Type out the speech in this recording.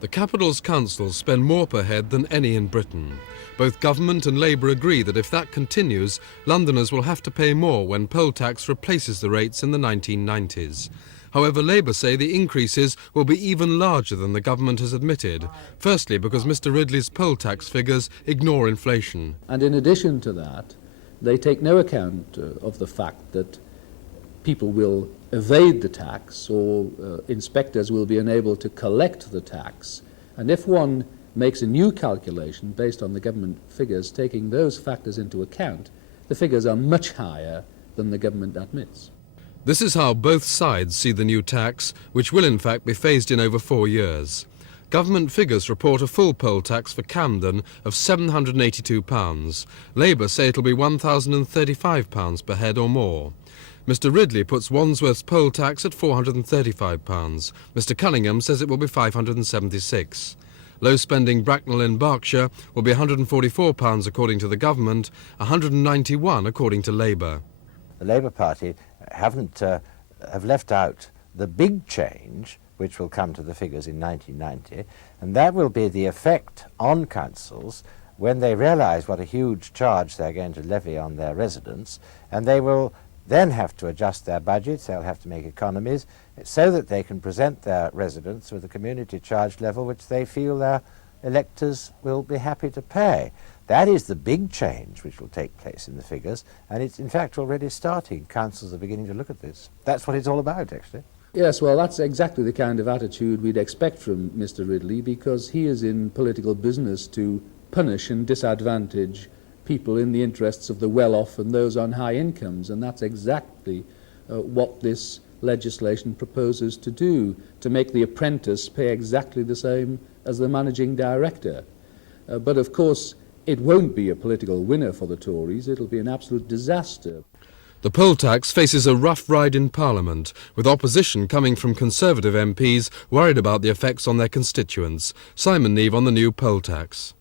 The capital's councils spend more per head than any in Britain. Both government and Labour agree that if that continues, Londoners will have to pay more when poll tax replaces the rates in the 1990s. However, Labour say the increases will be even larger than the government has admitted, firstly because Mr Ridley's poll tax figures ignore inflation. And in addition to that, they take no account of the fact that people will evade the tax, or inspectors will be unable to collect the tax. And if one makes a new calculation based on the government figures, taking those factors into account, the figures are much higher than the government admits. This is how both sides see the new tax, which will in fact be phased in over 4 years. Government figures report a full poll tax for Camden of £782. Labour say it'll be £1,035 per head or more. Mr Ridley puts Wandsworth's poll tax at £435. Mr Cunningham says it will be £576. Low-spending Bracknell in Berkshire will be £144 according to the government, £191 according to Labour. The Labour Party have left out the big change which will come to the figures in 1990, and that will be the effect on councils when they realise what a huge charge they're going to levy on their residents, and they will then have to adjust their budgets. They'll have to make economies so that they can present their residents with a community charge level which they feel their electors will be happy to pay. That is the big change which will take place in the figures, and it's in fact already starting. Councils are beginning to look at this. That's what it's all about, actually. Yes, well, that's exactly the kind of attitude we'd expect from Mr Ridley, because he is in political business to punish and disadvantage people in the interests of the well-off and those on high incomes, and that's exactly what this legislation proposes to do, to make the apprentice pay exactly the same as the managing director. But of course, it won't be a political winner for the Tories. It'll be an absolute disaster. The poll tax faces a rough ride in Parliament, with opposition coming from Conservative MPs worried about the effects on their constituents. Simon Neve on the new poll tax.